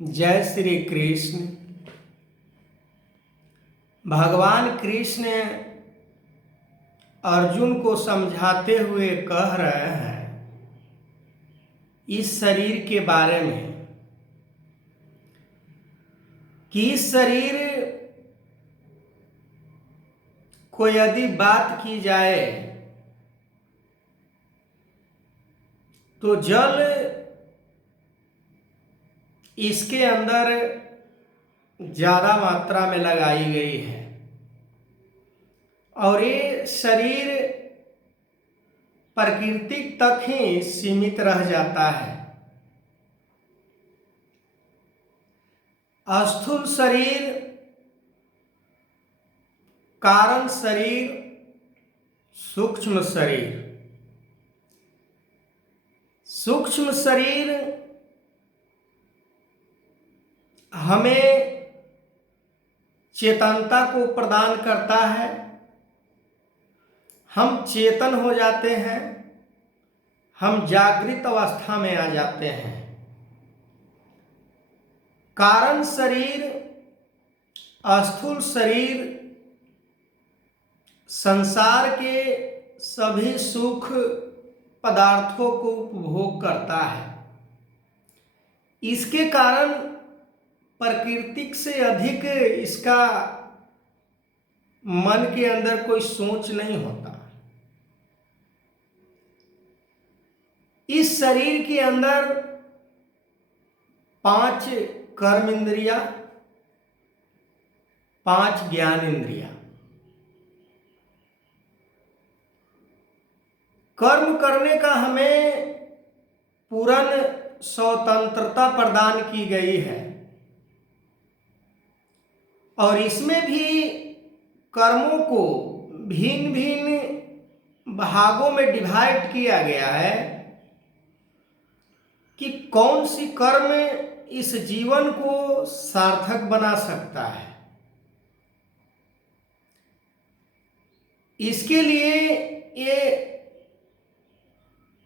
जय श्री कृष्ण। भगवान कृष्ण अर्जुन को समझाते हुए कह रहे हैं इस शरीर के बारे में कि इस शरीर को यदि बात की जाए तो जल इसके अंदर ज़्यादा मात्रा में लगाई गई है और ये शरीर प्राकृतिक तक ही सीमित रह जाता है। स्थूल शरीर, कारण शरीर, सूक्ष्म शरीर। सूक्ष्म शरीर हमें चेतनता को प्रदान करता है, हम चेतन हो जाते हैं, हम जागृत अवस्था में आ जाते हैं। कारण शरीर, स्थूल शरीर संसार के सभी सुख पदार्थों को उपभोग करता है। इसके कारण प्राकृतिक से अधिक इसका मन के अंदर कोई सोच नहीं होता। इस शरीर के अंदर 5 कर्म इंद्रिया, 5 ज्ञान इंद्रिया। कर्म करने का हमें पूर्ण स्वतंत्रता प्रदान की गई है और इसमें भी कर्मों को भिन्न भिन्न भागों में डिवाइड किया गया है कि कौन सी कर्म इस जीवन को सार्थक बना सकता है। इसके लिए ये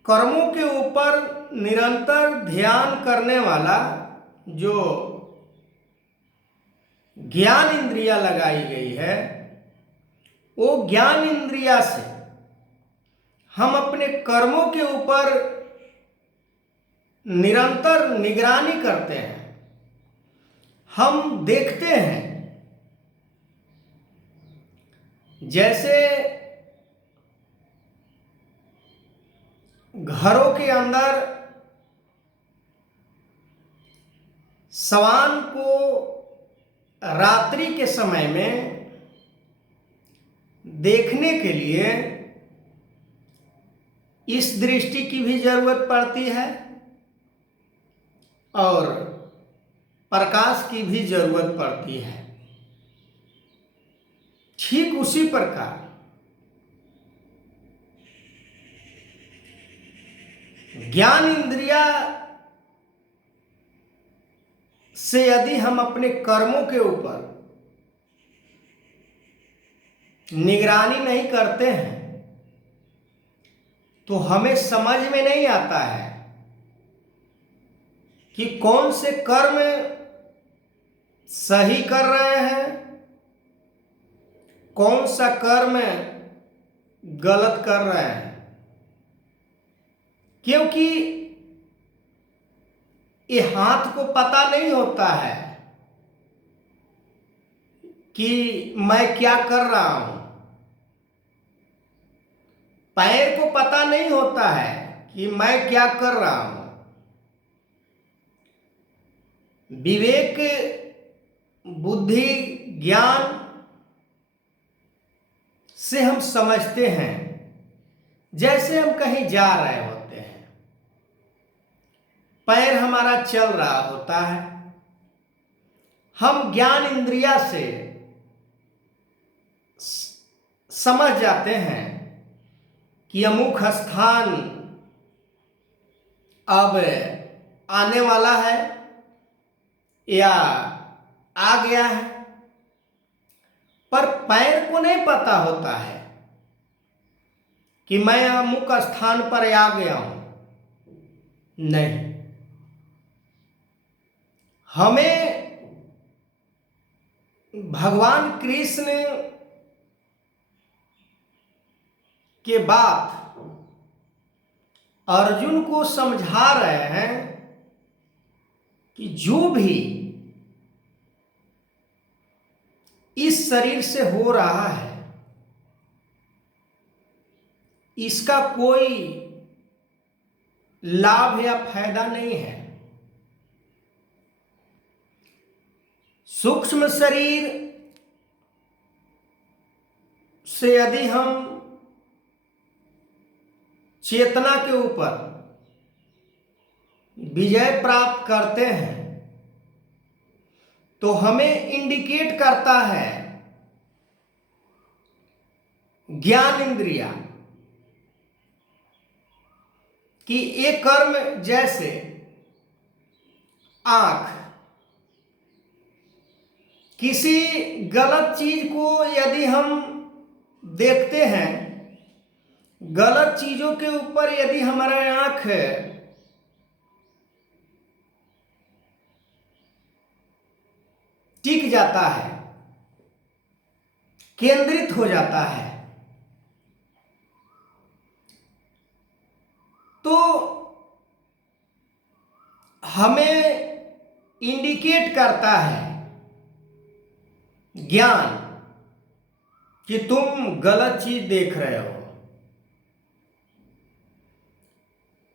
कर्मों के ऊपर निरंतर ध्यान करने वाला जो ज्ञान इंद्रिया लगाई गई है, वो ज्ञान इंद्रिया से हम अपने कर्मों के ऊपर निरंतर निगरानी करते हैं। हम देखते हैं जैसे घरों के अंदर श्वान को रात्रि के समय में देखने के लिए इस दृष्टि की भी जरूरत पड़ती है और प्रकाश की भी जरूरत पड़ती है। ठीक उसी प्रकार ज्ञान इंद्रिया से यदि हम अपने कर्मों के ऊपर निगरानी नहीं करते हैं तो हमें समझ में नहीं आता है कि कौन से कर्म सही कर रहे हैं, कौन सा कर्म गलत कर रहे हैं। क्योंकि ये हाथ को पता नहीं होता है कि मैं क्या कर रहा हूं, पैर को पता नहीं होता है कि मैं क्या कर रहा हूं। विवेक, बुद्धि, ज्ञान से हम समझते हैं। जैसे हम कहीं जा रहे होते हैं, पैर हमारा चल रहा होता है, हम ज्ञान इंद्रिया से समझ जाते हैं कि अमुक स्थान अब आने वाला है या आ गया है, पर पैर को नहीं पता होता है कि मैं अमुक स्थान पर आ गया हूं। नहीं, हमें भगवान कृष्ण के बात अर्जुन को समझा रहे हैं कि जो भी इस शरीर से हो रहा है इसका कोई लाभ या फायदा नहीं है। सूक्ष्म शरीर से यदि हम चेतना के ऊपर विजय प्राप्त करते हैं तो हमें इंडिकेट करता है ज्ञान इंद्रिया कि ये कर्म जैसे आंख किसी गलत चीज को यदि हम देखते हैं, गलत चीजों के ऊपर यदि हमारा आंख टिक जाता है, केंद्रित हो जाता है, तो हमें इंडिकेट करता है ज्ञान कि तुम गलत चीज देख रहे हो।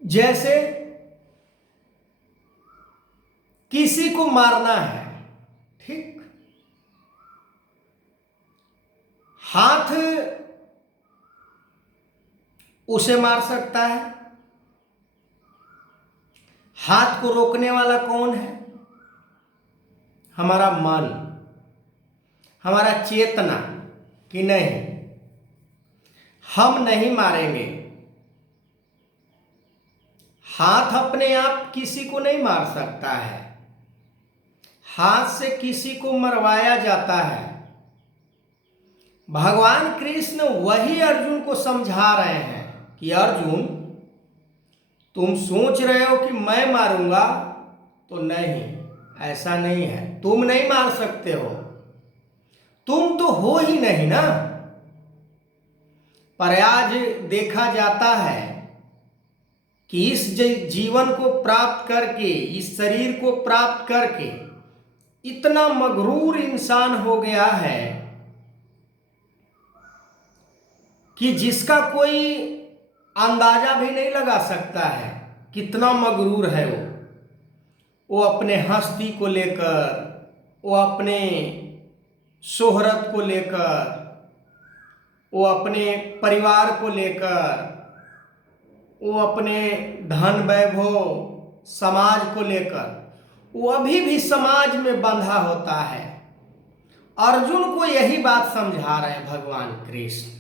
जैसे किसी को मारना है, ठीक, हाथ उसे मार सकता है। हाथ को रोकने वाला कौन है? हमारा मन, हमारा चेतना कि नहीं, हम नहीं मारेंगे। हाथ अपने आप किसी को नहीं मार सकता है, हाथ से किसी को मरवाया जाता है। भगवान कृष्ण वही अर्जुन को समझा रहे हैं कि अर्जुन, तुम सोच रहे हो कि मैं मारूंगा, तो नहीं, ऐसा नहीं है। तुम नहीं मार सकते हो, तुम तो हो ही नहीं ना। पर आज देखा जाता है कि इस जीवन को प्राप्त करके, इस शरीर को प्राप्त करके इतना मगरूर इंसान हो गया है कि जिसका कोई अंदाजा भी नहीं लगा सकता है कितना मगरूर है वो अपने हस्ती को लेकर, वो अपने शोहरत को लेकर, वो अपने परिवार को लेकर, वो अपने धन वैभव समाज को लेकर, वो अभी भी समाज में बंधा होता है। अर्जुन को यही बात समझा रहे हैं भगवान कृष्ण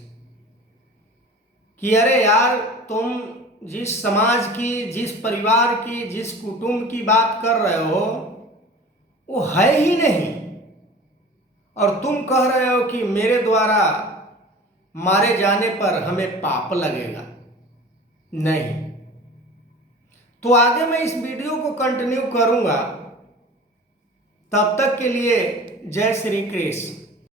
कि अरे यार, तुम जिस समाज की, जिस परिवार की, जिस कुटुंब की बात कर रहे हो वो है ही नहीं, और तुम कह रहे हो कि मेरे द्वारा मारे जाने पर हमें पाप लगेगा। नहीं। तो आगे मैं इस वीडियो को कंटिन्यू करूंगा। तब तक के लिए जय श्री कृष्ण।